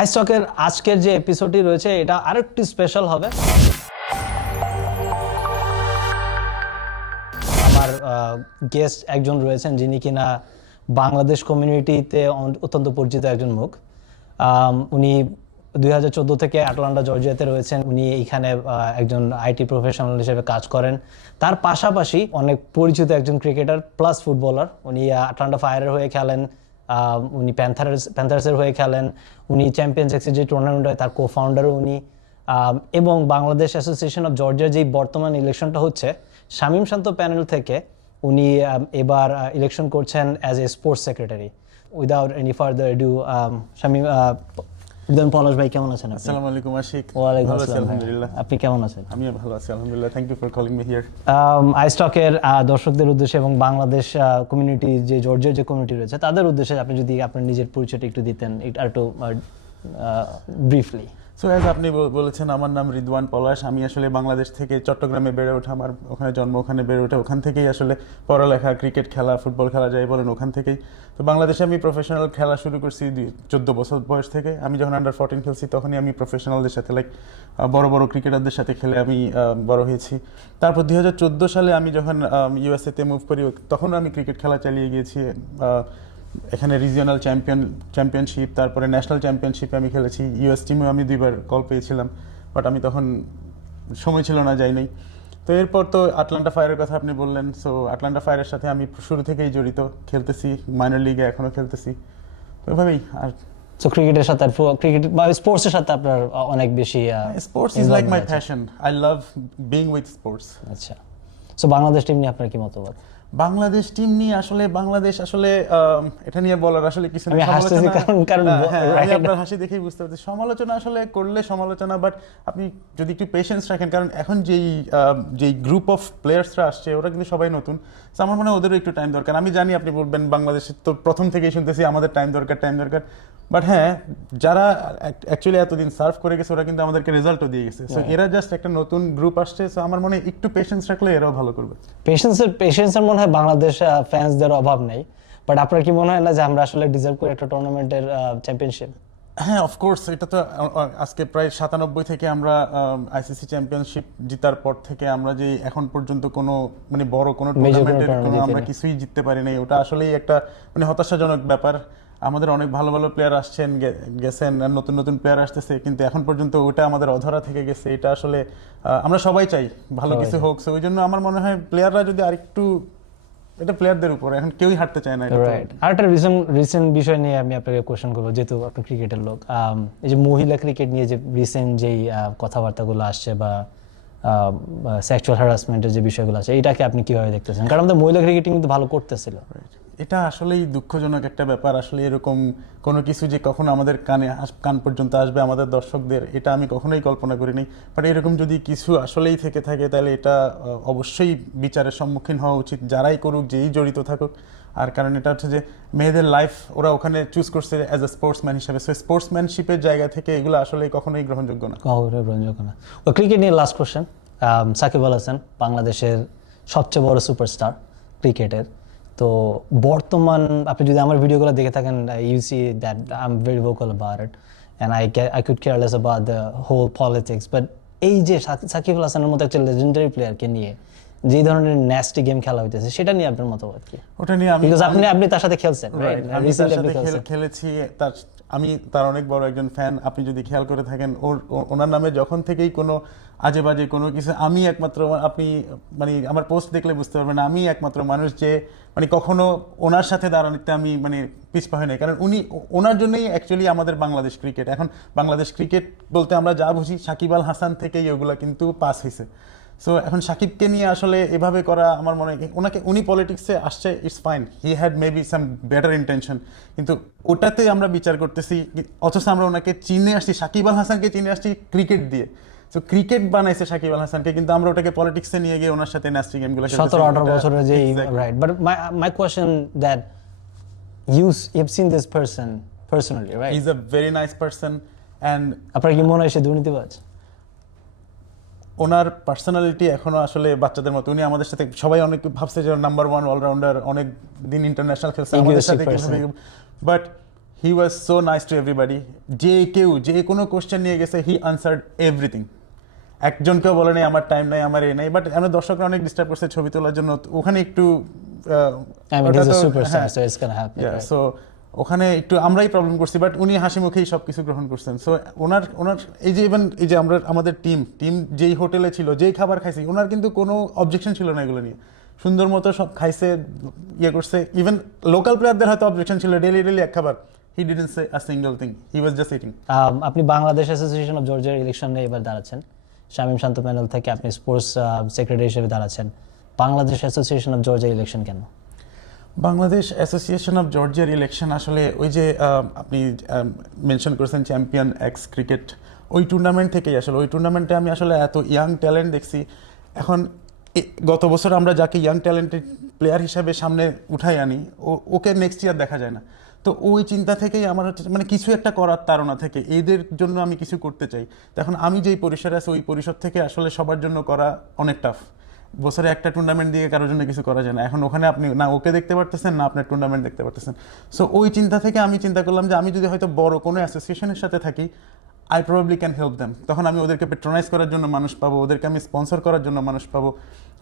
আইস্টকের আজকের যে এপিসোডটি রয়েছে, এটা আরেকটু স্পেশাল হবে। আমার গেস্ট একজন রয়েছেন যিনি কিনা বাংলাদেশ কমিউনিটিতে অত্যন্ত পরিচিত একজন মুখ। উনি দুই হাজার চোদ্দ থেকে আটলান্টা, জর্জিয়াতে রয়েছেন। উনি এখানে একজন আইটি প্রফেশনাল হিসেবে কাজ করেন। তার পাশাপাশি অনেক পরিচিত একজন ক্রিকেটার প্লাস ফুটবলার উনি আটলান্টা ফায়ারের হয়ে খেলেন। উনি প্যান্থার্স প্যান্থার্সের হয়ে খেলেন। উনি চ্যাম্পিয়ন্স এক্সের যে টুর্নামেন্ট হয়, তার কো ফাউন্ডারও উনি। এবং বাংলাদেশ অ্যাসোসিয়েশন অফ জর্জিয়ার যেই বর্তমান ইলেকশনটা হচ্ছে, শামীম শান্ত প্যানেল থেকে উনি এবার ইলেকশন করছেন as a sports secretary without any further due Shamim Udayan Palash ভাই কেমন আছেন আপনি? আসসালামু আলাইকুম আশিক। ওয়ালাইকুম আলাইকুম আসসালাম আলহামদুলিল্লাহ। আপনি কেমন আছেন? আমিও ভালো আছি আলহামদুলিল্লাহ। Thank you for calling me here আইস্টকের দর্শকদের উদ্দেশ্যে এবং বাংলাদেশ কমিউনিটি যে জর্জিয়ার যে কমিউনিটি রয়েছে তাদের উদ্দেশ্যে আপনি যদি আপনার নিজের পরিচয়টা একটু দিতেন একটু ব্রিফলি সো অ্যাজ আপনি বলেছেন, আমার নাম রিদওয়ান পলাশ। আমি আসলে বাংলাদেশ থেকে চট্টগ্রামে বেড়ে ওঠা, আমার ওখানে জন্ম, ওখানে বেড়ে ওঠা, ওখান থেকেই আসলে পড়ালেখা, ক্রিকেট খেলা, ফুটবল খেলা, যাই বলেন, ওখান থেকেই। তো বাংলাদেশে আমি প্রফেশনাল খেলা শুরু করছি চোদ্দ বছর বয়স থেকে। আমি যখন আন্ডার ফোরটিন খেলছি, তখনই আমি প্রফেশনালদের সাথে লাইক বড় বড় ক্রিকেটারদের সাথে খেলে আমি বড় হয়েছি। তারপর দুই হাজার চোদ্দ সালে আমি যখন ইউএসএতে মুভ করি তখন আমি ক্রিকেট খেলা চালিয়ে গিয়েছি। এখানে রিজিওনাল চ্যাম্পিয়ন চ্যাম্পিয়নশিপ তারপরে ন্যাশনাল চ্যাম্পিয়নশিপে আমি খেলেছি। ইউএস টিমেও আমি দুইবার কল পেয়েছিলাম বাট আমি তখন সময় ছিল না যাই নাই তো এরপর তো আটলান্টা ফায়ারের কথা আপনি বললেন সো আটলান্টা ফায়ারের সাথে আমি শুরু থেকেই জড়িত খেলতেছি মাইনর লিগে এখনও খেলতেছি। ওইভাবেই আর সো ক্রিকেটের সাথে ক্রিকেট বা স্পোর্টসের সাথে আপনার অনেক বেশি sports is like my passion I love being with sports আচ্ছা। সো বাংলাদেশ টিম নিয়ে আপনার কি মতবাদ? বাংলাদেশ টিম নিয়ে আসলে বাংলাদেশ আসলে এটা নিয়ে বলার আসলে কিছু নেই। আমি হাসতেছি সমালোচনা- কারণ- কারণ ব- হ্যাঁ, আমি আপনার হাসি দেখেই বুঝতে পারছি। সমালোচনা আসলে করলে সমালোচনা বাট আপনি যদি একটু পেশেন্স রাখেন কারণ এখন যেই যেই গ্রুপ অফ প্লেয়ার্সরা আসছে ওরা কিন্তু সবাই নতুন। আমার মনে হয় ওদেরও একটু টাইম দরকার। আমি জানি আপনি বলবেন বাংলাদেশের তো প্রথম থেকেই শুনতেছি আমাদের টাইম দরকার টাইম দরকার। বাট হ্যাঁ যারা অ্যাকচুয়ালি এতদিন সার্ভ করে গেছে ওরা কিন্তু আমাদেরকে রেজাল্টও দিয়ে গেছে। সো এরা জাস্ট একটা নতুন গ্রুপ আসছে সো আমার মনে একটু পেশেন্স রাখলে এরাও ভালো করবে। পেশেন্সের পেশেন্সের মনে হয় বাংলাদেশ ফ্যান্সদের অভাব নেই। বাট আপনার কি মনে হয় না যে আমরা আসলে ডিজার্ভ করি একটা টুর্নামেন্টের চ্যাম্পিয়নশিপ হ্যাঁ অফকোর্স এটা তো আজকে প্রায় সাতানব্বই থেকে আমরা আইসিসি চ্যাম্পিয়নশিপ জিতার পর থেকে আমরা যে এখন পর্যন্ত কোনো মানে বড় কোনো টুর্নামেন্টের কোনো আমরা কিছুই জিততে পারি নাই। ওটা আসলেই একটা মানে হতাশাজনক ব্যাপার। আমাদের অনেক ভালো ভালো প্লেয়ার আসছেন গেছেন নতুন নতুন প্লেয়ার আসতেছে কিন্তু এখন পর্যন্ত ওটা আমাদের অধরা থেকে গেছে। এটা আসলে আমরা সবাই চাই ভালো কিছু হোক। ওই জন্য আমার মনে হয় প্লেয়াররা যদি আরেকটু এটা প্লেয়ারদের উপর এখন কেউই হাঁটতে চায় না। রাইট আরেকটা রিসেন্ট রিসেন্ট বিষয় নিয়ে আমি আপনাকে কোশ্চেন করব যেহেতু আপনি ক্রিকেটের লোক। এই যে মহিলা ক্রিকেট নিয়ে যে রিসেন্ট যেই কথাবার্তাগুলো আসছে বা সেক্সুয়াল হ্যারাসমেন্টের যে বিষয়গুলো আছে এটাকে আপনি কীভাবে দেখতেছেন? কারণ আমাদের মহিলা ক্রিকেটিং কিন্তু ভালো করতেছিল। এটা আসলেই দুঃখজনক একটা ব্যাপার। আসলে এরকম কোনো কিছু যে কখনো আমাদের কানে কান পর্যন্ত আসবে আমাদের দর্শকদের, এটা আমি কখনোই কল্পনা করিনি। বাট এরকম যদি কিছু আসলেই থেকে থাকে, তাহলে এটা অবশ্যই বিচারের সম্মুখীন হওয়া উচিত। যারাই করুক, যেই জড়িত থাকুক। আর কারণ এটা হচ্ছে যে, মেয়েদের লাইফ ওরা ওখানে চুজ করছে অ্যাজ এ স্পোর্টসম্যান হিসেবে। সো স্পোর্টসম্যানশিপের জায়গা থেকে এগুলো আসলেই কখনোই গ্রহণযোগ্য না। গ্রহণযোগ্য না। ও ক্রিকেট নিয়ে লাস্ট কোশ্চেন সাকিব আল হাসান, বাংলাদেশের সবচেয়ে বড় সুপারস্টার ক্রিকেটের তো বর্তমান, আপনি যদি আমার ভিডিওগুলো দেখে থাকেন you see that I am very vocal about it and I I could careless about the whole politics but এই যে সাকিব হাসানের মতো একটা লেজেন্ডারি প্লেয়ারকে নিয়ে যে ধরনের ন্যাস্টি গেম খেলা হইতেছে সেটা নিয়ে আপনার মতামত কি? ওটা নিয়ে আমি বিকজ আপনি আপনি তার সাথে খেলছেন রাইট আমি তার সাথে খেলেছি তার আমি তার অনেক বড় একজন ফ্যান আপনি যদি খেয়াল করে থাকেন ওর ওনার নামে যখন থেকেই কোনো আজে বাজে কোনো কিছু আমি একমাত্র আপনি মানে আমার পোস্ট দেখলে বুঝতে পারবেন আমি একমাত্র মানুষ যে মানে কখনো ওনার সাথে দাঁড়ানোতে আমি মানে পিছপা হয় নাই। কারণ উনি ওনার জন্যই অ্যাকচুয়ালি আমাদের বাংলাদেশ ক্রিকেট এখন বাংলাদেশ ক্রিকেট বলতে আমরা যা বুঝি সাকিব আল হাসান থেকেই ওগুলা কিন্তু পাস হয়েছে সো এখন সাকিবকে নিয়ে আসলে এভাবে করা আমার মনে হয় ওনাকে উনি পলিটিক্সে আসছে it's fine he had maybe some better intention কিন্তু ওটাতে আমরা বিচার করতেছি অথচ আমরা ওনাকে চিনে আসছি সাকিব আল হাসানকে চিনে আসছি ক্রিকেট দিয়ে। তো ক্রিকেট বানাইছে সাকিব আল হাসানকে কিন্তু আমরা ওটাকে পলিটিক্সে নিয়ে গিয়ে ওনার সাথে ন্যাস্টি গেমগুলো সতেরো আঠারো বছরের যে right but my my question that you you seen this person personally right is a very nice person and আপনার কি মনে হয় সে দুর্নীতিবাজ? ওনার পার্সোনালিটি এখনও আসলে বাচ্চাদের মতো। উনি আমাদের সাথে সবাই অনেক ভাবছে যে নাম্বার ওয়ান অলরাউন্ডার অনেক দিন ইন্টারন্যাশনাল খেলছে আমাদের সাথে but he was so nice to everybody যে কেউ যে কোনো কোশ্চেন নিয়ে গেছে হি আনসার্ড এভরিথিং একজনকেও বলে নেই আমার টাইম নাই আমার এ নাই। বাট আমরা দর্শকরা অনেক ডিস্টার্ব করছে ছবি তোলার জন্য। ওখানে একটু? সো ওখানে একটু আমরাই প্রবলেম করছি বাট উনি হাসি মুখেই সব কিছু গ্রহণ করছেন। সো ওনার ওনার, এই যে ইভেন এই যে আমরা, আমাদের টিম টিম যেই হোটেলে ছিল, যেই খাবার খাইছি, ওনার কিন্তু কোনো অবজেকশন ছিল না এগুলো নিয়ে। সুন্দর মতো সব খাইছে ইয়ে করছে। ইভেন লোকাল প্লেয়ারদের হয়তো অবজেকশন ছিল ডেলি ডেলি এক খাবার। He didn't say a single thing he was just eating আপনি বাংলাদেশ অ্যাসোসিয়েশন অফ জর্জিয়ার ইলেকশনে এবার দাঁড়াচ্ছেন। শামীম শান্ত প্যানেল থেকে আপনি স্পোর্টস সেক্রেটারি হিসেবে দাঁড়াচ্ছেন। Bangladesh association of Georgia election কেন? বাংলাদেশ অ্যাসোসিয়েশন অফ জর্জিয়ার ইলেকশন আসলে ওই যে আপনি মেনশন করেছেন চ্যাম্পিয়ন এক্স ক্রিকেট ওই টুর্নামেন্ট থেকেই আসলে। ওই টুর্নামেন্টে আমি আসলে এত ইয়াং ট্যালেন্ট দেখছি। এখন গত বছর আমরা যাকে ইয়াং ট্যালেন্টেড প্লেয়ার হিসাবে সামনে উঠাই আনি, ও- ওকে নেক্সট ইয়ার দেখা যায় না। তো ওই চিন্তা থেকেই আমার হচ্ছে মানে কিছু একটা করার তাড়না থেকে, এদের জন্য আমি কিছু করতে চাই। তখন আমি যেই পরিসরে আছি, ওই পরিসর থেকে আসলে সবার জন্য করা অনেক টাফ বছরে একটা টুর্নামেন্ট দিয়ে কারোর জন্য কিছু করা যায় না। এখন ওখানে আপনি, না, ওকে দেখতে পারতেছেন, না আপনার টুর্নামেন্ট দেখতে পারতেছেন। সো ওই চিন্তা থেকে আমি চিন্তা করলাম যে আমি যদি হয়তো বড় কোনো অ্যাসোসিয়েশনের সাথে থাকি I probably can help them তখন আমি ওদেরকে পেট্রোনাইজ করার জন্য মানুষ পাবো, ওদেরকে আমি স্পন্সর করার জন্য মানুষ পাবো।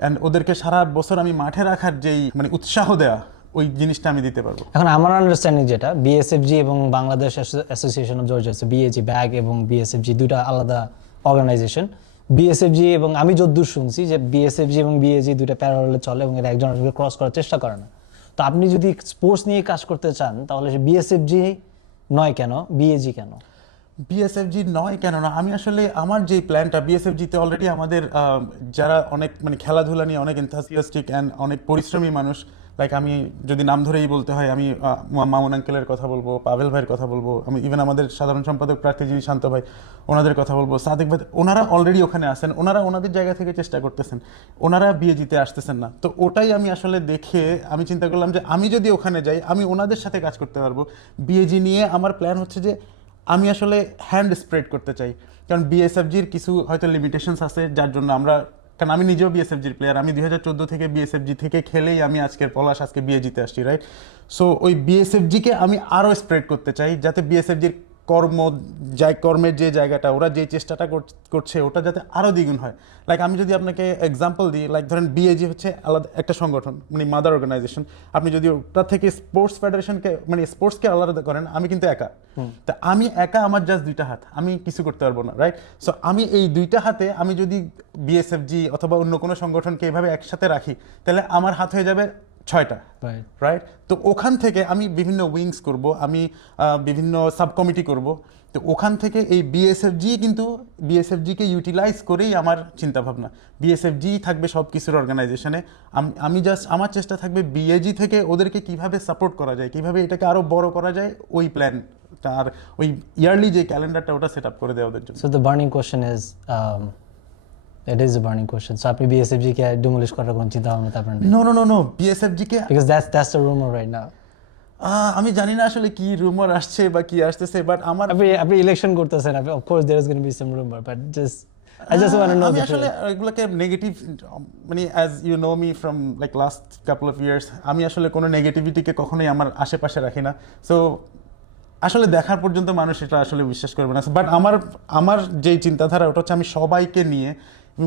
অ্যান্ড ওদেরকে সারা বছর আমি মাঠে রাখার যেই মানে উৎসাহ দেওয়া ওই জিনিসটা আমি দিতে পারব। এখন আমার আন্ডারস্ট্যান্ডিং যেটা বিএসএফজি এবং Bangladesh association of Georgia BAG bag এবং বিএসএফজি দুটা আলাদা অর্গানাইজেশন বিএসএফজি এবং আমি যদ্দূর শুনছি যে বিএসএফজি এবং বিএজি দুইটা প্যারালে চলে এবং এরা একজন ক্রস করার চেষ্টা করে না। তো আপনি যদি স্পোর্টস নিয়ে কাজ করতে চান, তাহলে সে বিএসএফজি নয় কেন? বিএজি কেন? বিএসএফজি নয় কেননা আমি আসলে আমার যে প্ল্যানটা বিএসএফজিতে অলরেডি আমাদের যারা অনেক মানে খেলাধুলা নিয়ে অনেক এনথাসিয়াস্টিক অ্যান্ড অনেক পরিশ্রমী মানুষ লাইক আমি যদি নাম ধরেই বলতে হয়, আমি মামুন আঙ্কেলের কথা বলব, পাভেল ভাইয়ের কথা বলব, আমি ইভেন আমাদের সাধারণ সম্পাদক প্রার্থী যিনি শান্ত ভাই, ওনাদের কথা বলব। সাদিক ভাই, ওনারা অলরেডি ওখানে আছেন, ওনারা ওনাদের জায়গা থেকে চেষ্টা করতেছেন, ওনারা বিয়ে জিতে আসতেছেন না। তো ওটাই আমি আসলে দেখে আমি চিন্তা করলাম যে, আমি যদি ওখানে যাই, আমি ওনাদের সাথে কাজ করতে পারব। বিএজি নিয়ে আমার প্ল্যান হচ্ছে যে, আমি আসলে হ্যান্ড স্প্রেড করতে চাই। কারণ বিএসএফজির কিছু হয়তো লিমিটেশনস আছে, যার জন্য আমরা কারণ আমি নিজেও বিএসএফজির প্লেয়ার আমি দুই হাজার চোদ্দ থেকে বিএসএফজি থেকে খেলেই আমি আজকের পলাশ, আজকে বিয়ে জিতে আসছি রাইট সো ওই বিএসএফজিকে আমি আরও স্প্রেড করতে চাই, যাতে বিএসএফজির কর্ম যাই কর্মের যে জায়গাটা ওরা যে চেষ্টাটা কর- করছে ওটা যাতে আরও দ্বিগুণ হয়। লাইক আমি যদি আপনাকে এক্সাম্পল দিই লাইক ধরেন বিএজি হচ্ছে আলাদা একটা সংগঠন মানে মাদার অর্গানাইজেশন আপনি যদি ওটা থেকে স্পোর্টস ফেডারেশনকে মানে স্পোর্টসকে আলাদা করেন আমি কিন্তু একা। তা আমি একা আমার জাস্ট দুইটা হাত আমি কিছু করতে পারব না রাইট সো আমি এই দুইটা হাতে আমি যদি বিএসএফজি অথবা অন্য কোনো সংগঠনকে এভাবে একসাথে রাখি তাহলে আমার হাত হয়ে যাবে ছয়টা. রাইট তো ওখান থেকে আমি বিভিন্ন উইংস করব আমি বিভিন্ন সাব কমিটি করব। তো ওখান থেকে এই বিএসএফজি কিন্তু বিএসএফজিকে ইউটিলাইজ করেই আমার চিন্তা ভাবনা বিএসএফজি থাকবে সব কিছুর অর্গানাইজেশনে আমি জাস্ট আমার চেষ্টা থাকবে বিএজি থেকে ওদেরকে কীভাবে সাপোর্ট করা যায় কীভাবে এটাকে আরও বড় করা যায় ওই প্ল্যান আর ওই ইয়ারলি যে ক্যালেন্ডারটা ওটা সেট আপ করে দেওয়া ওদের জন্য। So the burning question is it is a burning question so আপনি বিএসএফজি কে ডিমোলিশ করার কোনো চিন্তা ভাবনা আপনার নেই? No no no no বিএসএফজিকে because that's that's the rumour right now ah, আমি জানি না আসলে কি রুমার আসছে বা কি আসতেছে বাট আমার আপনি আপনি ইলেকশন করতেছেন আপনি of course there is gonna be some rumour but just I just want to know আমি আসলে এগুলোকে নেগেটিভ মানে as you know me from like last couple of years আমি আসলে কোনো নেগেটিভিটিকে কখনোই আমার আশেপাশে রাখি না। সো আসলে দেখার পর্যন্ত মানুষ এটা আসলে বিশ্বাস করবে না। বাট আমার আমার যেই চিন্তাধারা ওটা হচ্ছে আমি সবাইকে নিয়ে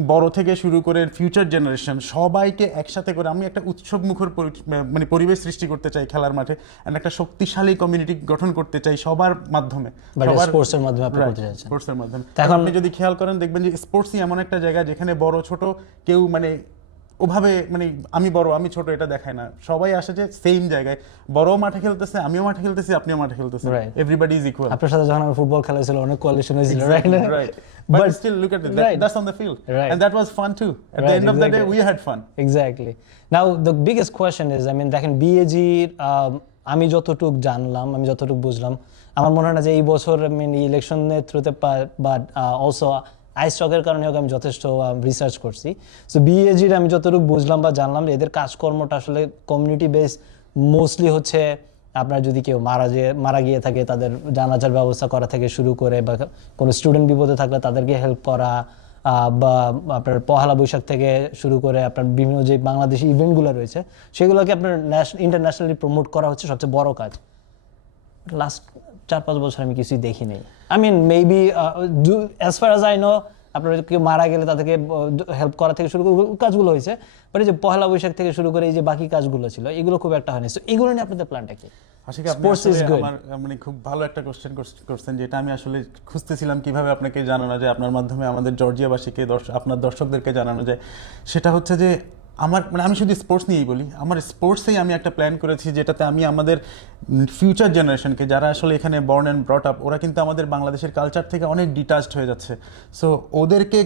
বড় থেকে শুরু করে ফিউচার জেনারেশন সবাইকে একসাথে করে আমি একটা উৎসব মুখর মানে পরিবেশ সৃষ্টি করতে চাই খেলার মাঠে অ্যান্ড একটা শক্তিশালী কমিউনিটি গঠন করতে চাই সবার মাধ্যমে। স্পোর্টসের মাধ্যমে এর মাধ্যমে। এখন- আপনি যদি খেয়াল করেন দেখবেন যে স্পোর্টসই এমন একটা জায়গা যেখানে বড় ছোট কেউ মানে ওভাবে মানে আমি বড় আমি ছোট এটা দেখায় না। সবাই আসে যে সেম জায়গায়। বড় মাঠে খেলতেছে আমিও মাঠে খেলতেছি আপনিও মাঠে খেলতেছেন। এভরিবডি ইজ ইকুয়াল আপনার সাথে যখন আমি ফুটবল খেলা ছিল অনেক কোয়ালিশন হয়েছিল right it that, Right. that's on the field. Right. and that was fun too. At the Right, end of the exactly. we had fun. Exactly now the biggest question is I mean দেখেন বিএজি আমি যতটুক জানলাম আমি যতটুকু বুঝলাম আমার মনে হয় না যে এই বছর I mean, ইলেকশনের থ্রুতে বাট অলসো আইস চকের কারণে হোক আমি যথেষ্ট রিসার্চ করছি। সো বিএজির আমি যতটুকু বুঝলাম বা জানলাম, এদের কাজকর্মটা আসলে কমিউনিটি বেস মোস্টলি হচ্ছে আপনার যদি কেউ মারা যে, মারা গিয়ে থাকে, তাদের জানাজার ব্যবস্থা করা থেকে শুরু করে বা কোনো স্টুডেন্ট বিপদে থাকলে তাদেরকে হেল্প করা বা আপনার পহেলা বৈশাখ থেকে শুরু করে আপনার বিভিন্ন যে বাংলাদেশি ইভেন্টগুলো রয়েছে, সেগুলোকে আপনার ইন্টারন্যাশনালি প্রমোট করা হচ্ছে সবচেয়ে বড় কাজ। লাস্ট চার পাঁচ বছর আমি কিছুই দেখি নাই I mean maybe as far as I know আপনার কেউ মারা গেলে তাদেরকে হেল্প করা থেকে শুরু করে কাজগুলো হয়েছে বাট এই যে পহেলা বৈশাখ থেকে শুরু করে এই যে বাকি কাজগুলো ছিল এগুলো খুব একটা হয়নি। এগুলো নিয়ে আপনাদের প্ল্যানটা কি? আশিক আপনি. আমার মানে খুব ভালো একটা কোশ্চেন করছেন যেটা আমি আসলে খুঁজতেছিলাম কীভাবে আপনাকে জানানো যায় আপনার মাধ্যমে আমাদের জর্জিয়াবাসীকে আপনার দর্শকদেরকে জানানো যায়। সেটা হচ্ছে যে আমার মানে আমি শুধু স্পোর্টস নিয়েই বলি, আমার স্পোর্টসেই আমি একটা প্ল্যান করেছি যেটাতে আমি আমাদের ফিউচার জেনারেশনকে যারা আসলে এখানে বর্ন অ্যান্ড ব্রট আপ ওরা কিন্তু আমাদের বাংলাদেশের কালচার থেকে অনেক ডিটাচড হয়ে যাচ্ছে। সো ওদেরকে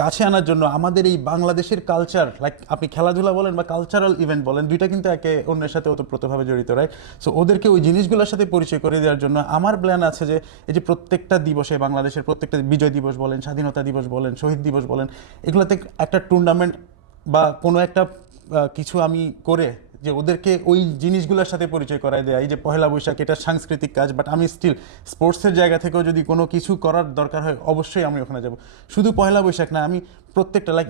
কাছে আনার জন্য আমাদের এই বাংলাদেশের কালচার লাইক আপনি খেলাধুলা বলেন বা কালচারাল ইভেন্ট বলেন, দুইটা কিন্তু একে অন্যের সাথে ওতপ্রোতভাবে জড়িত রাইট সো ওদেরকে ওই জিনিসগুলোর সাথে পরিচয় করে দেওয়ার জন্য আমার প্ল্যান আছে যে, এই যে প্রত্যেকটা দিবসে বাংলাদেশের প্রত্যেকটা বিজয় দিবস বলেন, স্বাধীনতা দিবস বলেন, শহীদ দিবস বলেন, এগুলোতে একটা টুর্নামেন্ট বা কোনো একটা কিছু আমি করে যে ওদেরকে ওই জিনিসগুলোর সাথে পরিচয় করায় দেয়। এই যে পহেলা বৈশাখ, এটা সাংস্কৃতিক কাজ বাট আমি স্টিল স্পোর্টসের জায়গা থেকেও যদি কোনো কিছু করার দরকার হয়, অবশ্যই আমি ওখানে যাব। শুধু পহেলা বৈশাখ না, আমি প্রত্যেকটা লাইক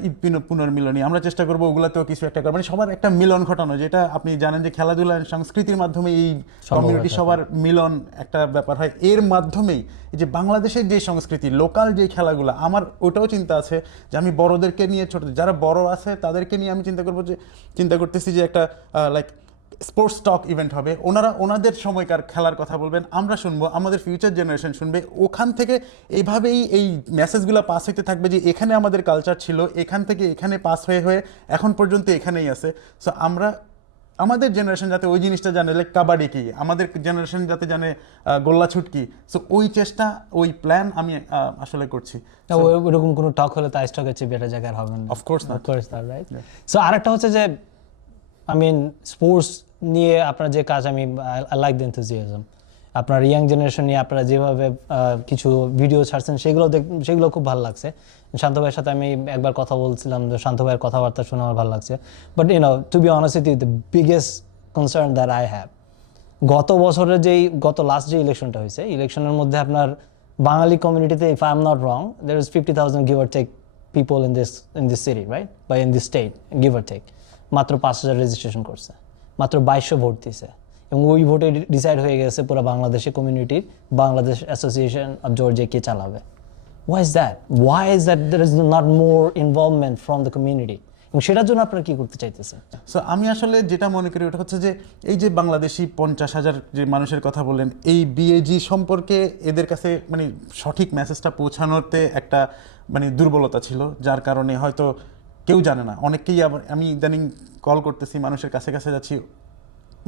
পুনর্মিলনী আমরা চেষ্টা করব ওগুলাতেও কিছু একটা করা মানে সবার একটা মিলন ঘটানো যেটা আপনি জানেন যে খেলাধুলা সংস্কৃতির মাধ্যমে এই কমিউনিটি সবার মিলন একটা ব্যাপার হয়। এর মাধ্যমেই এই যে বাংলাদেশের যে সংস্কৃতি লোকাল যে খেলাগুলো আমার ওটাও চিন্তা আছে যে আমি বড়দেরকে নিয়ে ছোট যারা বড় আছে তাদেরকে নিয়ে আমি চিন্তা করব যে চিন্তা করতেছি যে একটা লাইক স্পোর্টস টক ইভেন্ট হবে। ওনারা ওনাদের সময়কার খেলার কথা বলবেন। আমরা শুনব আমাদের ফিউচার জেনারেশন শুনবে। ওখান থেকে এইভাবেই এই মেসেজগুলো পাস হতে থাকবে যে এখানে আমাদের কালচার ছিল এখান থেকে এখানে পাস হয়ে হয়ে এখন পর্যন্ত এখানেই আছে। সো আমরা আমাদের জেনারেশন যাতে ওই জিনিসটা জানে লাইক কাবাডি কি? আমাদের জেনারেশন যাতে জানে গোল্লা ছুটকি সো ওই চেষ্টা ওই প্ল্যান আমি আসলে করছি। ওইরকম কোনো টক হলে তো আইস টকের চেয়ে বেটার জায়গায় আর হবে না। অফকোর্স না right? So আরেকটা হচ্ছে যে আই মিন স্পোর্টস নিয়ে আপনার যে কাজ আমি লাইক দ্য এনথুজিয়াজম আপনার ইয়াং জেনারেশন নিয়ে আপনারা যেভাবে কিছু ভিডিও ছাড়ছেন, সেগুলো সেগুলো খুব ভালো লাগছে। শান্ত ভাইয়ের সাথে আমি একবার কথা বলছিলাম, যে শান্ত ভাইয়ের কথাবার্তা শুনে আমার ভালো লাগছে। But you know to be honest with the biggest concern that I have গত বছরের যেই, গত লাস্ট যে ইলেকশনটা হয়েছে ইলেকশনের মধ্যে আপনার বাঙালি কমিউনিটিতে if I am not wrong there is fifty thousand give or take people in this in this city right বা in this state give or take মাত্র পাঁচ হাজার রেজিস্ট্রেশন করছে, মাত্র বাইশশো ভোট দিছে এবং ওই ভোটে ডিসাইড হয়ে গেছে পুরো বাংলাদেশি কমিউনিটির বাংলাদেশ অ্যাসোসিয়েশন অফ জর্জিয়া কে চালাবে। Why is that why is that there is not more involvement from the community এবং সেটার জন্য আপনারা কি করতে চাইতেছেন? সো আমি আসলে যেটা মনে করি ওটা হচ্ছে যে, এই যে বাংলাদেশি পঞ্চাশ হাজার যে মানুষের কথা বললেন, এই বিএজি সম্পর্কে এদের কাছে মানে সঠিক মেসেজটা পৌঁছানোতে একটা মানে দুর্বলতা ছিল, যার কারণে হয়তো কেউ জানে না। অনেককেই আবার আমি ইদানিং কল করতেছি, মানুষের কাছে কাছে যাচ্ছি।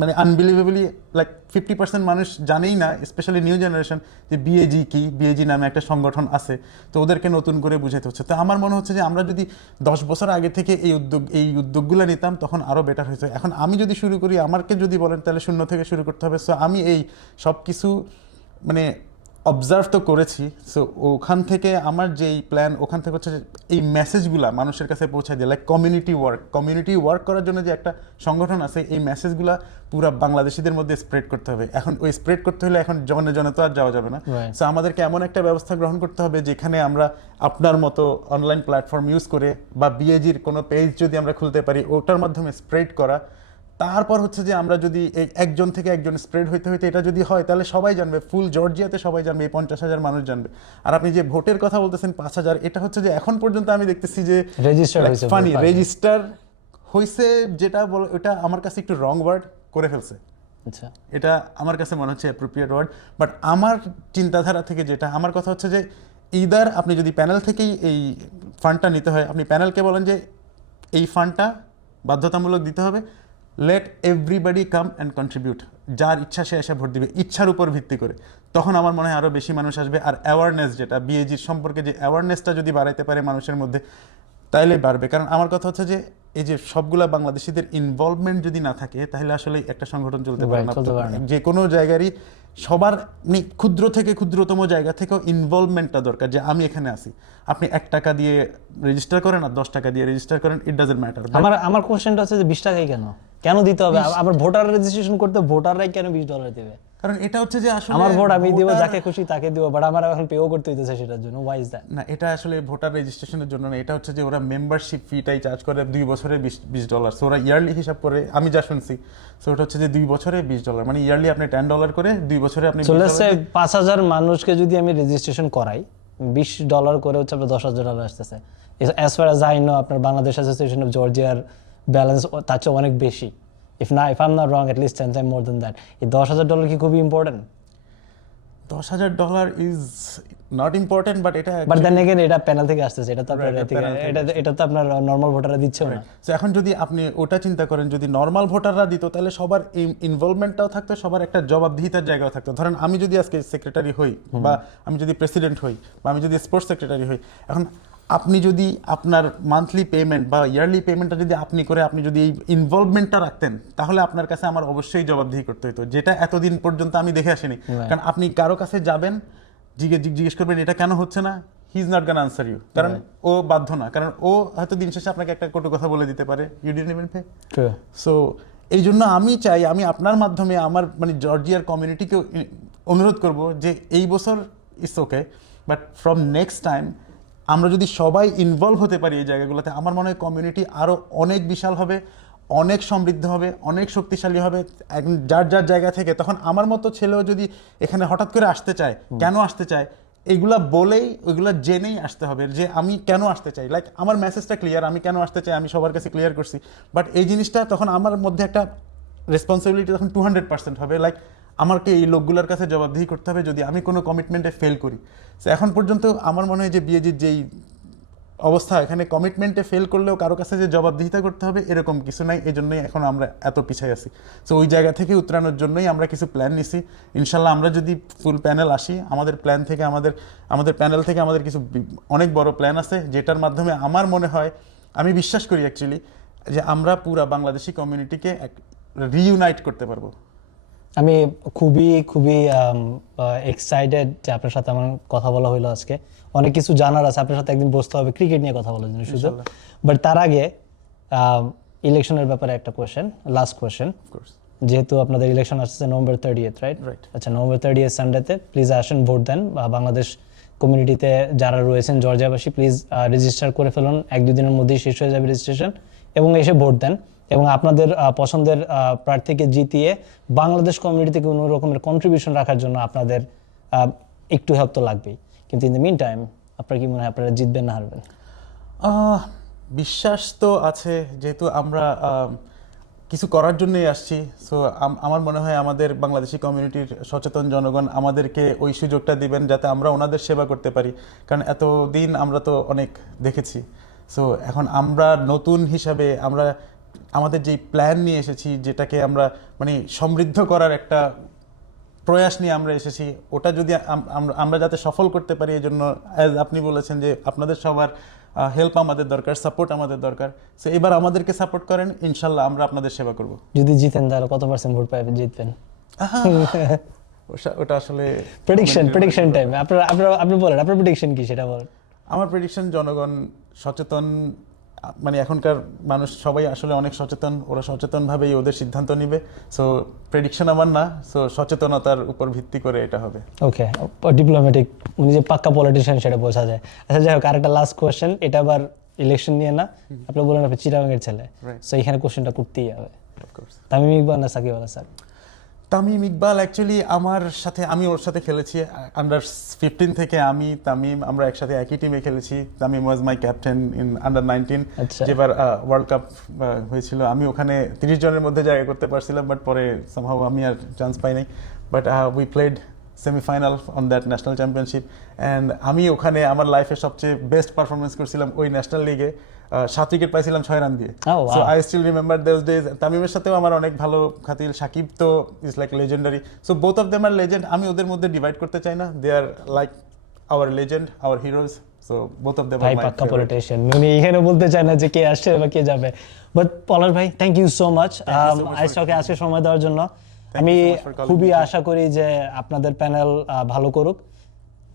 মানে আনবিলিভেবলি লাইক ফিফটি পার্সেন্ট মানুষ জানেই না স্পেশালি নিউ জেনারেশন যে বিএজি কি? বিএজি নামে একটা সংগঠন আছে। তো ওদেরকে নতুন করে বুঝাইতে হচ্ছে। তো আমার মনে হচ্ছে যে আমরা যদি দশ বছর আগে থেকে এই উদ্যোগ, এই উদ্যোগগুলো নিতাম, তখন আরও বেটার হয়েছে এখন আমি যদি শুরু করি আমাকে যদি বলেন, তাহলে শূন্য থেকে শুরু করতে হবে। সো আমি এই সব কিছু মানে অবজার্ভ তো করেছি সো ওখান থেকে আমার যেই প্ল্যান ওখান থেকে হচ্ছে এই মেসেজগুলা মানুষের কাছে পৌঁছায় দিয়ে like community work community work করার জন্য যে একটা সংগঠন আছে এই মেসেজগুলা পুরো বাংলাদেশিদের মধ্যে স্প্রেড করতে হবে। এখন ওই স্প্রেড করতে হলে এখন জনে জনে তো আর যাওয়া যাবে না। সো আমাদেরকে এমন একটা ব্যবস্থা গ্রহণ করতে হবে যেখানে আমরা আপনার মতো অনলাইন প্ল্যাটফর্ম ইউজ করে বা বিএজির কোনো পেজ যদি আমরা খুলতে পারি ওটার মাধ্যমে স্প্রেড করা তারপর হচ্ছে যে আমরা যদি একজন থেকে একজন স্প্রেড হইতে হইতে এটা যদি হয় তাহলে সবাই জানবে ফুল জর্জিয়াতে সবাই জানবে এই পঞ্চাশ হাজার মানুষ জানবে। আর আপনি যে ভোটের কথা বলতেছেন পাঁচ হাজার এটা হচ্ছে যে এখন পর্যন্ত আমি দেখতেছি যে হয়েছে ফানি রেজিস্টার হয়েছে যেটা বল এটা আমার কাছে একটু রং ওয়ার্ড করে ফেলছে। আচ্ছা। এটা আমার কাছে মনে হচ্ছে অ্যাপ্রোপ্রিয়েট ওয়ার্ড বাট আমার চিন্তাধারা থেকে যেটা আমার কথা হচ্ছে যে ইদার আপনি যদি প্যানেল থেকেই এই ফান্ডটা নিতে হয় আপনি প্যানেলকে বলেন যে এই ফান্ডটা বাধ্যতামূলক দিতে হবে let everybody come and contribute যার ইচ্ছা সে এসে ভোট দিবে। ইচ্ছার উপর ভিত্তি করে। তখন আমার মনে হয় আরও বেশি মানুষ আসবে। আর অ্যাওয়ারনেস যেটা বিএজির সম্পর্কে যে অ্যাওয়ারনেসটা যদি বাড়াইতে পারে মানুষের মধ্যে, তাইলে বাড়বে। কারণ আমার কথা হচ্ছে যে এই যে সবগুলা বাংলাদেশিদের ইনভলভমেন্ট যদি না থাকে তাহলে আসলে একটা সংগঠন চলতে পারে না। যে কোনো জায়গারই সবার মানে ক্ষুদ্র থেকে ক্ষুদ্রতম জায়গা থেকেও ইনভলভমেন্টটা দরকার যে আমি এখানে আছি। আপনি এক টাকা দিয়ে রেজিস্টার করেন আর দশ টাকা দিয়ে রেজিস্টার করেন ইট ডাজেন্ট ম্যাটার আমার আমার কোশ্চেনটা হচ্ছে যে বিশ টাকাই কেন? কেন দিতে হবে? আবার ভোটার রেজিস্ট্রেশন করতে ভোটাররাই কেন বিশ ডলার দেবে? কারণ এটা হচ্ছে যে আসলে আমার ভোট আমি দিব যাকে খুশি তাকে দিব বাট আমার এখন পেও করতে হইতেছে সেটার জন্য ওয়াই ইজ দ্যাট না এটা আসলে ভোটার রেজিস্ট্রেশনের জন্য না এটা হচ্ছে যে ওরা মেম্বারশিপ ফিটাই চার্জ করে দুই বছরে বিশ বিশ ডলার সো ওরা ইয়ারলি হিসাব করে আমি যা শুনছি সো ওটা হচ্ছে যে দুই বছরে বিশ ডলার মানে ইয়ারলি আপনি টেন ডলার করে দুই বছরে আপনি চলে দিয়ে- পাঁচ হাজার মানুষকে যদি আমি রেজিস্ট্রেশন করাই বিশ ডলার করে হচ্ছে আপনার দশ হাজার ডলার আসতেছে। As far as I know আপনার বাংলাদেশ অ্যাসোসিয়েশন অফ জর্জিয়ার ব্যালেন্স তার চেয়ে অনেক বেশি। ইফ না if am not wrong at least ten time more than that এই দশ হাজার ডলার কি খুবই ইম্পর্টেন্ট দশ হাজার dollar is not important but এটা বাট দেন এগেন এটা প্যানেল থেকে আসতেছে এটা তো আপনার এটা এটা তো আপনার নর্মাল ভোটাররা দিচ্ছেও না। তো এখন যদি আপনি ওটা চিন্তা করেন যদি নর্মাল ভোটাররা দিত তাহলে সবার ইনভলভমেন্টটাও থাকতো সবার একটা জবাবদিহিতার জায়গাও থাকতো। ধরেন আমি যদি আজকে সেক্রেটারি হই বা আমি যদি প্রেসিডেন্ট হই বা আমি যদি স্পোর্টস সেক্রেটারি হই এখন আপনি যদি আপনার মান্থলি পেমেন্ট বা ইয়ারলি পেমেন্টটা যদি আপনি করে আপনি যদি এই ইনভলভমেন্টটা রাখতেন তাহলে আপনার কাছে আমার অবশ্যই জবাবদিহি করতে হতো যেটা এতদিন পর্যন্ত আমি দেখে আসিনি। কারণ আপনি কারও কাছে যাবেন জিজ্ঞেস জিজ্ঞেস করবেন এটা কেন হচ্ছে না? He is not gonna answer you কারণ ও বাধ্য না। কারণ ও হয়তো দিন শেষে আপনাকে একটা কটু কথা বলে দিতে পারে। You didn't even pay so এই জন্য আমি চাই আমি আপনার মাধ্যমে আমার মানে জর্জিয়ার কমিউনিটিকে অনুরোধ করব যে এই বছর it's okay but from next time আমরা যদি সবাই ইনভলভ হতে পারি এই জায়গাগুলোতে আমার মনে হয় কমিউনিটি আরও অনেক বিশাল হবে অনেক সমৃদ্ধ হবে অনেক শক্তিশালী হবে যার যার জায়গা থেকে। তখন আমার মতো ছেলেও যদি এখানে হঠাৎ করে আসতে চায় কেন আসতে চায় এগুলা বলেই ওইগুলা জেনেই আসতে হবে যে আমি কেন আসতে চাই। লাইক আমার মেসেজটা ক্লিয়ার আমি কেন আসতে চাই আমি সবার কাছে ক্লিয়ার করছি। বাট এই জিনিসটা তখন আমার মধ্যে একটা রেসপন্সিবিলিটি তখন টু হান্ড্রেড পার্সেন্ট হবে। লাইক আমাকে এই লোকগুলোর কাছে জবাবদিহি করতে হবে যদি আমি কোনো কমিটমেন্টে ফেল করি। এখন পর্যন্ত আমার মনে হয় যে বিএজির যেই অবস্থা, এখানে কমিটমেন্টে ফেল করলেও কারও কাছে যে জবাবদিহিতা করতে হবে এরকম কিছু নাই এই জন্যই এখন আমরা এত পিছিয়ে আছি। সো ওই জায়গা থেকে উত্তরানোর জন্যই আমরা কিছু প্ল্যান নিছি। ইনশাল্লাহ আমরা যদি ফুল প্যানেল আসি, আমাদের প্ল্যান থেকে আমাদের আমাদের প্যানেল থেকে আমাদের কিছু অনেক বড় প্ল্যান আছে, যেটার মাধ্যমে আমার মনে হয়, আমি বিশ্বাস করি অ্যাকচুয়ালি যে আমরা পুরা বাংলাদেশি কমিউনিটিকে এক রিইউনাইট করতে পারব। আমি খুবই খুবই এক্সাইটেড যে আপনার সাথে আমার কথা বলা হলো আজকে। অনেক কিছু জানার আছে আপনার সাথে একদিন বসতে হবে ক্রিকেট নিয়ে কথা বলার জন্য শুধু বাট তার আগে ইলেকশনের ব্যাপারে একটা কোয়েশ্চেন লাস্ট কোয়েশ্চেন যেহেতু আপনাদের ইলেকশন আসছে নভেম্বর থার্টি এথ রাইট. আচ্ছা নভেম্বর থার্টি এথ সানডেতে প্লিজ আসেন ভোট দেন। বাংলাদেশ কমিউনিটিতে যারা রয়েছেন জর্জিয়াবাসী প্লিজ রেজিস্টার করে ফেলুন। এক দুদিনের মধ্যেই শেষ হয়ে যাবে রেজিস্ট্রেশন এবং এসে ভোট দেন। এবং আপনাদের পছন্দের প্রার্থীকে জিতিয়ে বাংলাদেশ কমিউনিটি থেকে কোনো রকমের কন্ট্রিবিউশন রাখার জন্য আপনাদের একটু হেল্প তো লাগবেই। কিন্তু ইন দ্য মিন টাইম আপনার কি মনে হয়, আপনারা জিতবেন না হারবেন? বিশ্বাস তো আছে, যেহেতু আমরা কিছু করার জন্যই আসছি। সো আমার মনে হয় আমাদের বাংলাদেশি কমিউনিটির সচেতন জনগণ আমাদেরকে ওই সুযোগটা দিবেন যাতে আমরা ওনাদের সেবা করতে পারি। কারণ এতদিন আমরা তো অনেক দেখেছি। সো এখন আমরা নতুন হিসাবে আমরা আমাদের যেই প্ল্যান নিয়ে এসেছি যেটাকে আমরা মানে সমৃদ্ধ করার একটা প্রয়াস নিয়ে আমরা এসেছি ওটা যদি আম- আম- আমরা যাতে সফল করতে পারি এই জন্য as আপনি বলেছেন যে আপনাদের সবার হেল্প আমাদের দরকার সাপোর্ট আমাদের দরকার। সো এবার আমাদেরকে সাপোর্ট করেন ইনশাল্লাহ আমরা আপনাদের সেবা করব। যদি জিতেন তাহলে কত পার্সেন্ট ভোট পাবেন জিতবেন? ওটা- আসলে প্রেডিকশন প্রেডিকশন টাইম আপনার আপনার আপনি বলেন আপনার প্রেডিকশন কি সেটা বলেন? আমার প্রেডিকশন জনগণ সচেতন মানে এখনকার মানুষ সবাই আসলে অনেক সচেতন ওরা সচেতনভাবেই ওদের সিদ্ধান্ত নিবে। সো প্রেডিকশন আমার না সো সচেতনতার উপর ভিত্তি করে এটা হবে। ওকে ডিপ্লোম্যাটিক উনি যে পাক্কা পলিটিশিয়ান সেটা বোঝা যায়। আচ্ছা যাই হোক আরেকটা লাস্ট কোয়েশ্চেন এটা আবার ইলেকশন নিয়ে না আপনি বলেন আপনি চিরাঙ্গের ছেলে. সো এখানে কোশ্চেনটা করতেই হবে। তামিম ইকবাল না সাকিব আল তামিম ইকবাল অ্যাকচুয়ালি আমার সাথে আমি ওর সাথে খেলেছি আন্ডার ফিফটিন থেকে আমি তামিম আমরা একসাথে একই টিমে খেলেছি। Tamim was my captain in under nineteen. যেবার world cup হয়েছিল। আমি ওখানে তিরিশ জনের মধ্যে জায়গা করতে পারছিলাম বাট পরে সম্ভব আমি আর চান্স পাই নাই। But we played semifinal on that national championship and আমি ওখানে আমার লাইফে সবচেয়ে বেস্ট পারফরমেন্স করছিলাম ওই ন্যাশনাল লিগে সাত উইকেট পাইছিলাম ছয় রান দিয়ে। So I still remember those days তামিমের সাথেও আমার অনেক ভালো খাতির সাকিব তো is like legendary so both of them are legend আমি ওদের মধ্যে ডিভাইড করতে চাই না। They are like our legend our heroes so both of them ভাই পাক্কা পলিটিশিয়ান উনি এখানে বলতে চায় না যে কে আসছে বা কে যাবে। বাট পলাশ ভাই thank you so much much আইসকে আজকে সময় দেওয়ার জন্য। আমি খুবই আশা করি যে আপনাদের প্যানেল ভালো করুক।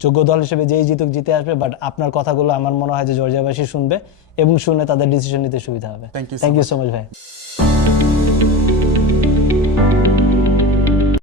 যোগ্য দল হিসেবে যেই জিতুক জিতে আসবে। বাট আপনার কথাগুলো আমার মনে হয় যে জর্জিয়াবাসী শুনবে। এবং শুনে তাদের ডিসিশন নিতে সুবিধা হবে। থ্যাংক ইউ সো মাচ ভাই।